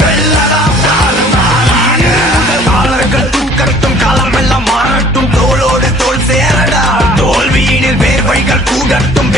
வெள்ளடா காலர்கள் தூக்கட்டும் காலமெல்லாம் மாறட்டும் தோளோடு தோல் சேரடா தோல்வியினில் வேர்வைகள் கூடட்டும்